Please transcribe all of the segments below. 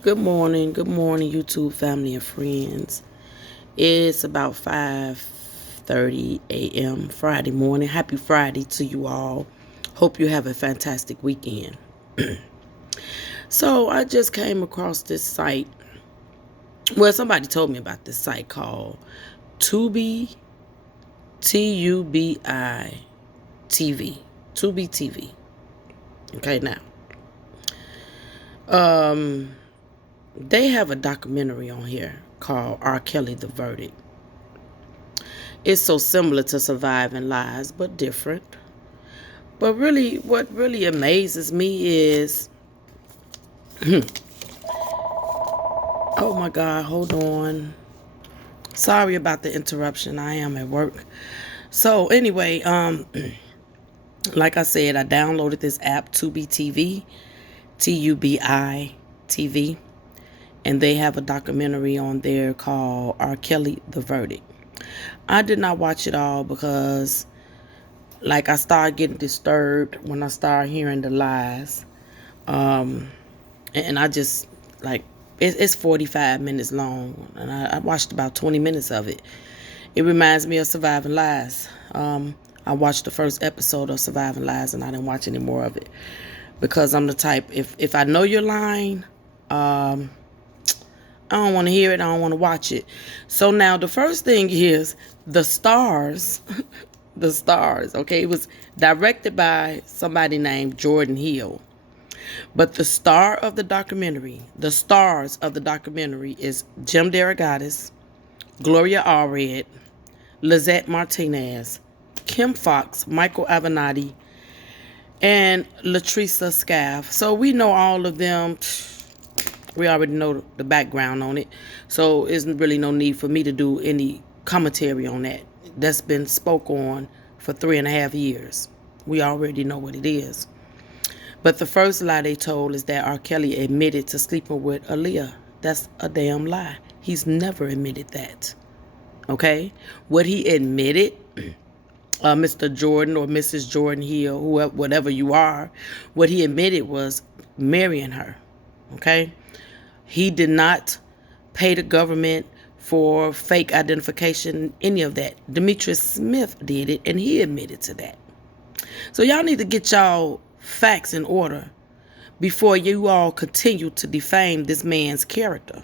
Good morning, YouTube family and friends. It's about 5:30 a.m. Friday morning. Happy Friday to you all. Hope you have a fantastic weekend. So I just came across this site. Well, somebody told me about this site called Tubi, Tubi TV, Tubi TV. Okay, now, um, they have a documentary on here called R. Kelly: The Verdict. It's so similar to Surviving Lies, but different. But really, what really amazes me is, oh my God, hold on. Sorry about the interruption. I am at work. So anyway, like I said, I downloaded this app, Tubi TV, Tubi TV, and they have a documentary on there called R. Kelly: The Verdict. I did not watch it all because like I started getting disturbed when I started hearing the lies. And I just like it's 45 minutes long, and I watched about 20 minutes of it. It reminds me of Surviving Lies. I watched the first episode of Surviving Lies, and I didn't watch any more of it because I'm the type, if I know you're lying, I don't want to hear it. I don't want to watch it. So now the first thing is the stars. The stars. Okay, it was directed by somebody named Jordan Hill. But the stars of the documentary is Jim Derogatis, Gloria Allred, Lizette Martinez, Kim Fox, Michael Avenatti, and Latricia Scaff. So we know all of them. We already know the background on it. So there's really no need for me to do any commentary on that. That's been spoke on for 3.5 years. We already know what it is. But the first lie they told is that R. Kelly admitted to sleeping with Aaliyah. That's a damn lie. He's never admitted that. Okay? What he admitted, Mr. Jordan or Mrs. Jordan Hill, whoever, whatever you are, what he admitted was marrying her. Okay? He did not pay the government for fake identification, any of that. Demetrius Smith did it, and he admitted to that. So y'all need to get y'all facts in order before you all continue to defame this man's character.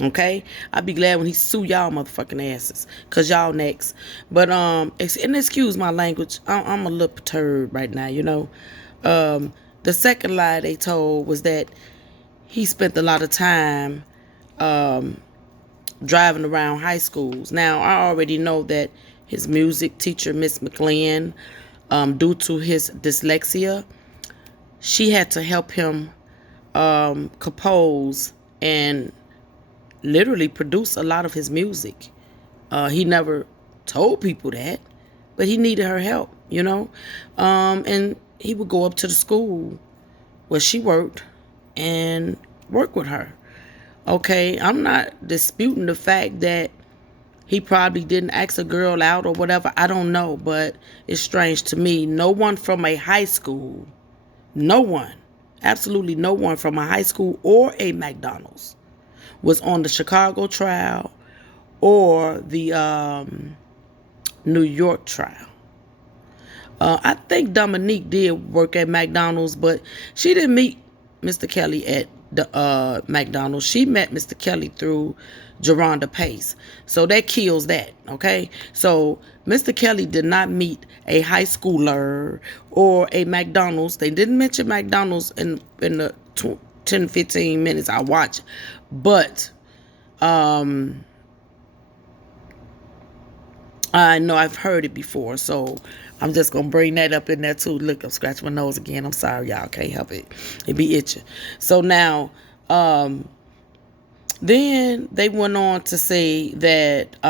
Okay? I'll be glad when he sue y'all motherfucking asses. Cause y'all next. But and excuse my language. I'm a little perturbed right now, you know. The second lie they told was that he spent a lot of time driving around high schools. Now, I already know that his music teacher, Miss McLean, due to his dyslexia, she had to help him compose and literally produce a lot of his music. He never told people that, but he needed her help, you know. And he would go up to the school where she worked and work with her. Okay, I'm not disputing the fact that he probably didn't ask a girl out or whatever. I don't know, but it's strange to me. No one from a high school, no one, absolutely no one from a high school or a McDonald's was on the Chicago trial or the New York trial. I think Dominique did work at McDonald's, but she didn't meet Mr. Kelly at the McDonald's. She met Mr. Kelly through Geronda Pace. So that kills that, okay? So Mr. Kelly did not meet a high schooler or a McDonald's. They didn't mention McDonald's in the 10, 15 minutes I watched. But I know I've heard it before, so I'm just gonna bring that up in there too. Look, I'm scratching my nose again. I'm sorry, y'all. Can't help it. It be itching. So now, then they went on to say that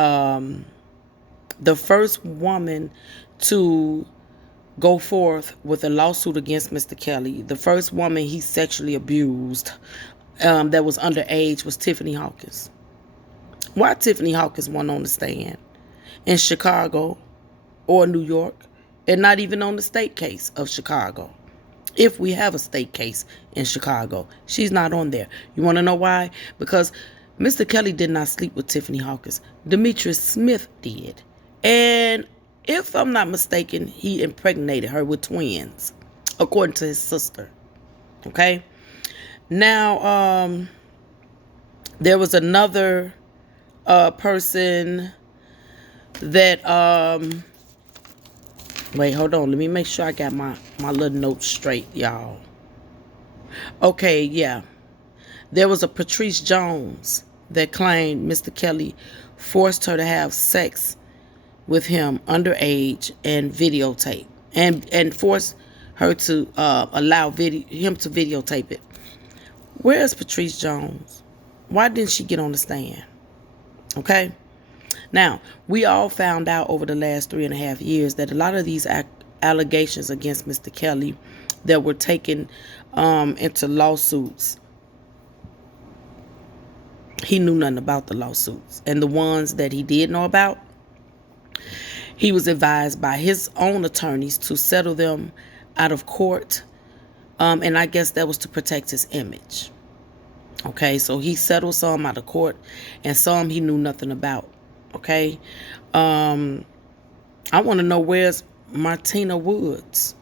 the first woman to go forth with a lawsuit against Mr. Kelly, the first woman he sexually abused, that was underage, was Tiffany Hawkins. Why Tiffany Hawkins wasn't on the stand in Chicago or New York, and not even on the state case of Chicago? If we have a state case in Chicago, she's not on there. You want to know why? Because Mr. Kelly did not sleep with Tiffany Hawkins. Demetrius Smith did. And if I'm not mistaken, he impregnated her with twins, according to his sister. Okay? Now, there was another person that wait, hold on. Let me make sure I got my little notes straight, y'all. Okay, yeah. There was a Patrice Jones that claimed Mr. Kelly forced her to have sex with him underage and videotape, and forced her to allow him to videotape it. Where's Patrice Jones? Why didn't she get on the stand? Okay. Now, we all found out over the last 3.5 years that a lot of these allegations against Mr. Kelly that were taken into lawsuits, he knew nothing about the lawsuits. And the ones that he did know about, he was advised by his own attorneys to settle them out of court. And I guess that was to protect his image. Okay, so he settled some out of court and some he knew nothing about. Okay, I want to know, where's Martina Woods?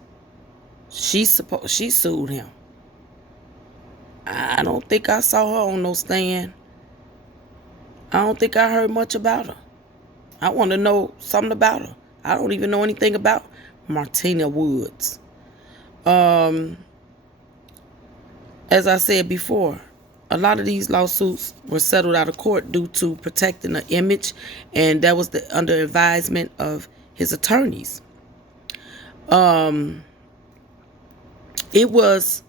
She sued him. I don't think I saw her on no stand. I don't think I heard much about her. I want to know something about her. I don't even know anything about Martina Woods. As I said before, a lot of these lawsuits were settled out of court due to protecting the image, and that was under advisement of his attorneys. It was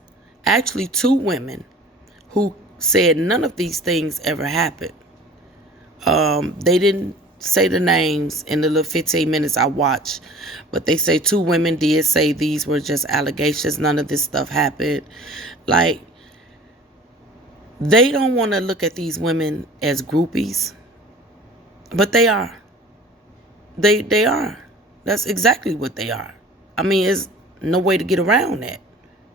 actually 2 women who said none of these things ever happened. They didn't say the names in the little 15 minutes I watched, but they say 2 women did say these were just allegations. None of this stuff happened. Like, they don't want to look at these women as groupies, but they are. They are. That's exactly what they are. I mean, there's no way to get around that.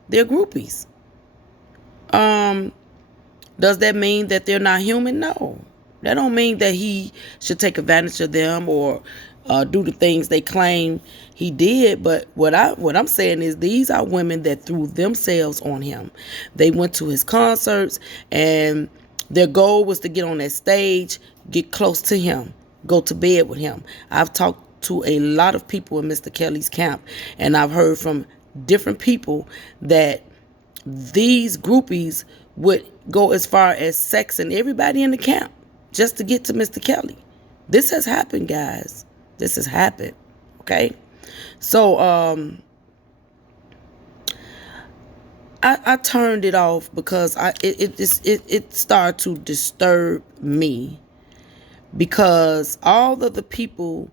They're groupies. Does that mean that they're not human? No. That don't mean that he should take advantage of them or do the things they claim he did. But what I'm saying is, these are women that threw themselves on him. They went to his concerts, and their goal was to get on that stage, get close to him, go to bed with him. I've talked to a lot of people in Mr. Kelly's camp, and I've heard from different people that these groupies would go as far as sexing everybody in the camp just to get to Mr. Kelly. This has happened, guys. This has happened. Okay? So, I turned it off because it started to disturb me, because all of the people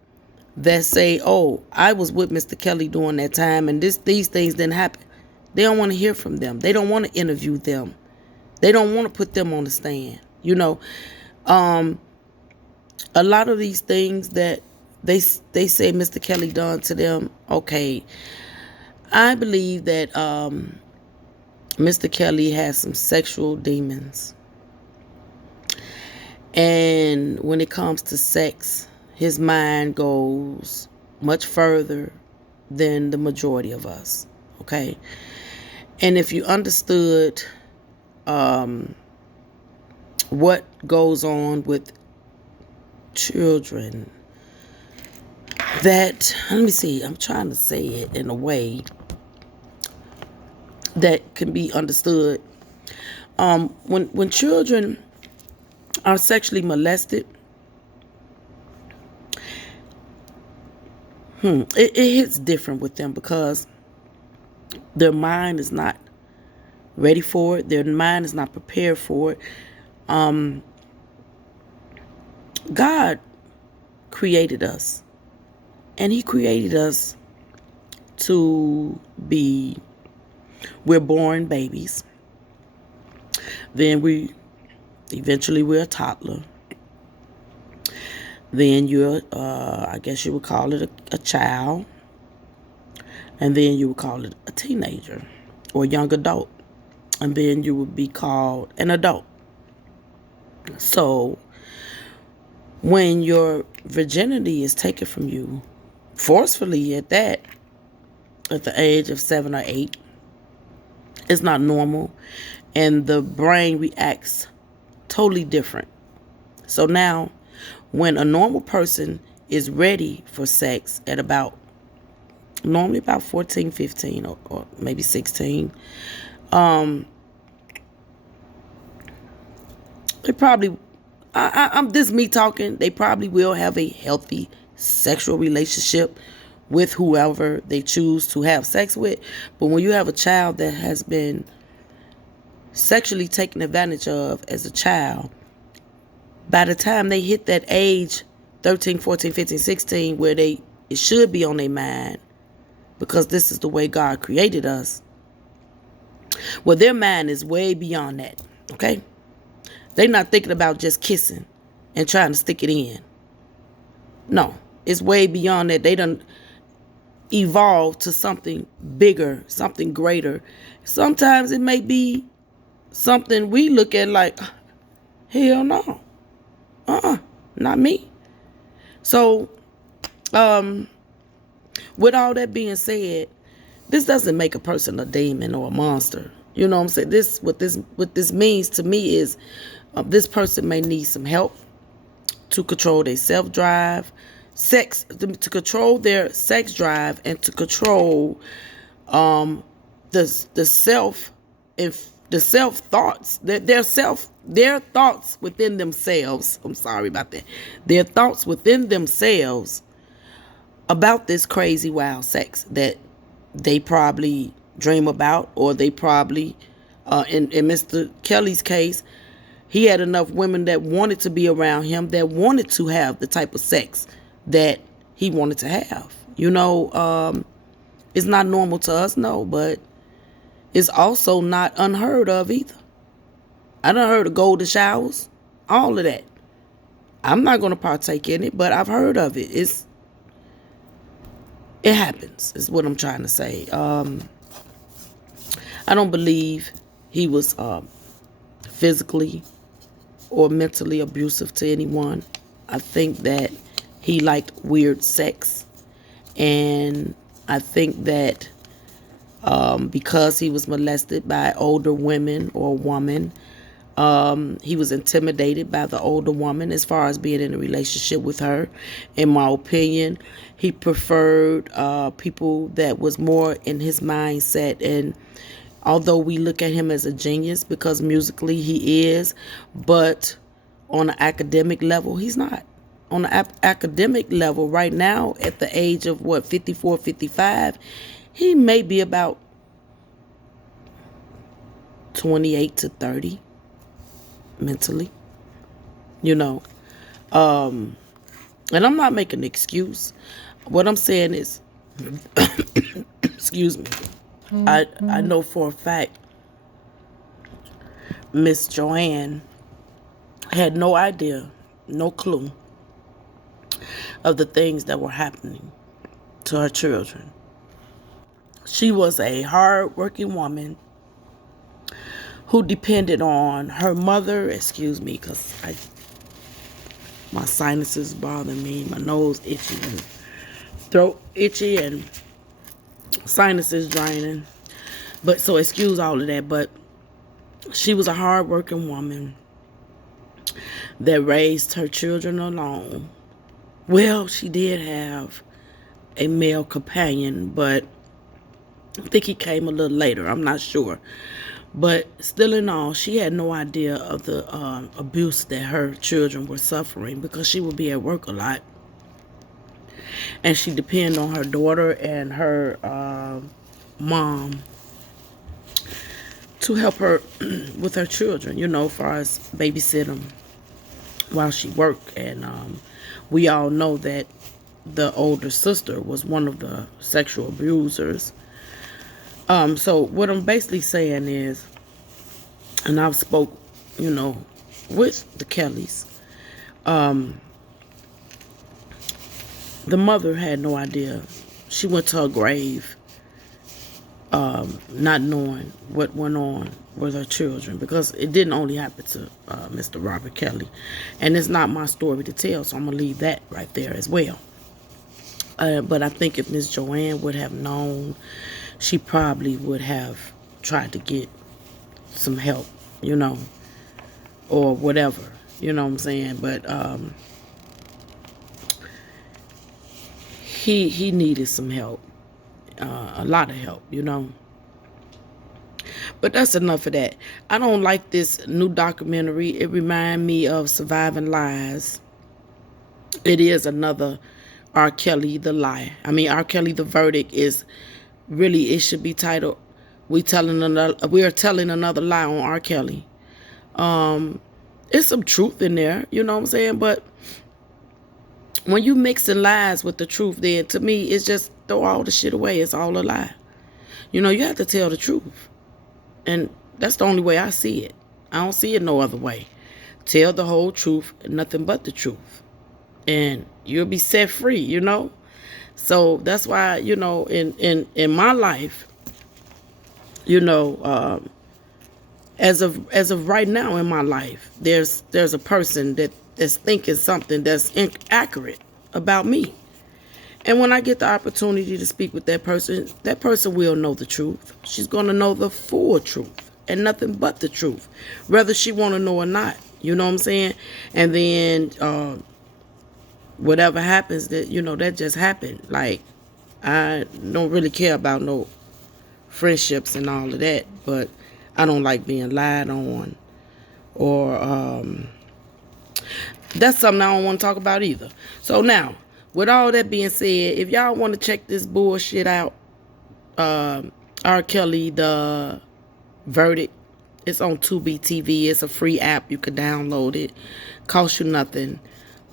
that say, oh, I was with Mr. Kelly during that time and these things didn't happen, they don't want to hear from them. They don't want to interview them. They don't want to put them on the stand. You know, a lot of these things that they say Mr. Kelly done to them, okay, I believe that Mr. Kelly has some sexual demons. And when it comes to sex, his mind goes much further than the majority of us, okay? And if you understood what goes on with children, that, let me see, I'm trying to say it in a way that can be understood. When children are sexually molested, it hits different with them because their mind is not ready for it. Their mind is not prepared for it. God created us, and he created us to be, we're born babies. Then we're a toddler. Then you're, I guess you would call it a child. And then you would call it a teenager. or young adult, and then you would be called an adult. So when your virginity is taken from you forcefully at that, at the age of 7 or 8, it's not normal, and the brain reacts totally different. So now, when a normal person is ready for sex at normally about 14, 15, or maybe 16, they probably, I'm this me talking, they probably will have a healthy sexual relationship with whoever they choose to have sex with. But when you have a child that has been sexually taken advantage of as a child, by the time they hit that age, 13, 14, 15, 16, where it should be on their mind, because this is the way God created us, well, their mind is way beyond that, okay? They're not thinking about just kissing and trying to stick it in. No, it's way beyond that. They done evolved to something bigger, something greater. Sometimes it may be something we look at like, hell no. Not me. So, with all that being said, this doesn't make a person a demon or a monster. You know what I'm saying? What this means to me is this person may need some help to control their self-drive, to control their sex drive, and to control the self, if the self thoughts, their thoughts within themselves. I'm sorry about that. Their thoughts within themselves about this crazy wild sex that they probably dream about, or they probably, in Mr. Kelly's case, he had enough women that wanted to be around him, that wanted to have the type of sex that he wanted to have. You know, it's not normal to us, no, but it's also not unheard of either. I done heard of golden showers, all of that. I'm not going to partake in it, but I've heard of it. It happens, is what I'm trying to say. I don't believe he was physically or mentally abusive to anyone. I think that he liked weird sex, and I think that because he was molested by older women or a woman, he was intimidated by the older woman as far as being in a relationship with her. In my opinion, he preferred people that was more in his mindset. And although we look at him as a genius because musically he is, but on an academic level, he's not. On an academic level right now, at the age of 54, 55, he may be about 28 to 30 mentally, you know. And I'm not making an excuse. What I'm saying is, excuse me, I know for a fact Miss Joanne had no idea, no clue of the things that were happening to her children. She was a hard-working woman who depended on her mother. Excuse me, because my sinuses bother me, my nose itchy, and throat itchy, and sinuses draining. But so excuse all of that. But she was a hard-working woman that raised her children alone. Well, she did have a male companion, but I think he came a little later. I'm not sure. But still in all, she had no idea of the abuse that her children were suffering, because she would be at work a lot. And she depended on her daughter and her mom to help her with her children, you know, as far as babysit them while she worked. And we all know that the older sister was one of the sexual abusers. So what I'm basically saying is, and I've spoke, you know, with the Kellys, the mother had no idea. She went to her grave not knowing what went on with her children, because it didn't only happen to Mr. Robert Kelly, and it's not my story to tell, so I'm gonna leave that right there as well. But I think if Miss Joanne would have known, she probably would have tried to get some help, or whatever, you know what I'm saying? But he needed some help, a lot of help, But that's enough of that. I don't like this new documentary. It reminds me of Surviving Lies. It is another R. Kelly, the lie. I mean, R. Kelly, the verdict is really, it should be titled, we are telling another lie on R. Kelly. It's some truth in there, you know what I'm saying? But when you mixing lies with the truth, then to me, it's just throw all the shit away. It's all a lie. You have to tell the truth. And that's the only way I see it. I don't see it no other way. Tell the whole truth and nothing but the truth. And you'll be set free, So that's why, in my life, as of right now in my life, there's a person that's thinking something that's inaccurate about me. And when I get the opportunity to speak with that person will know the truth. She's going to know the full truth and nothing but the truth, whether she want to know or not. You know what I'm saying? And then whatever happens, that just happened. Like, I don't really care about no friendships and all of that, but I don't like being lied on, or that's something I don't want to talk about either. So now, with all that being said, if y'all want to check this bullshit out, R. Kelly, the verdict, it's on Tubi TV. It's a free app. You can download it. Cost you nothing.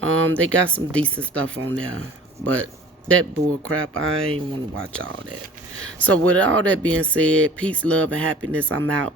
They got some decent stuff on there, but that bull crap, I ain't want to watch all that. So with all that being said, peace, love, and happiness. I'm out.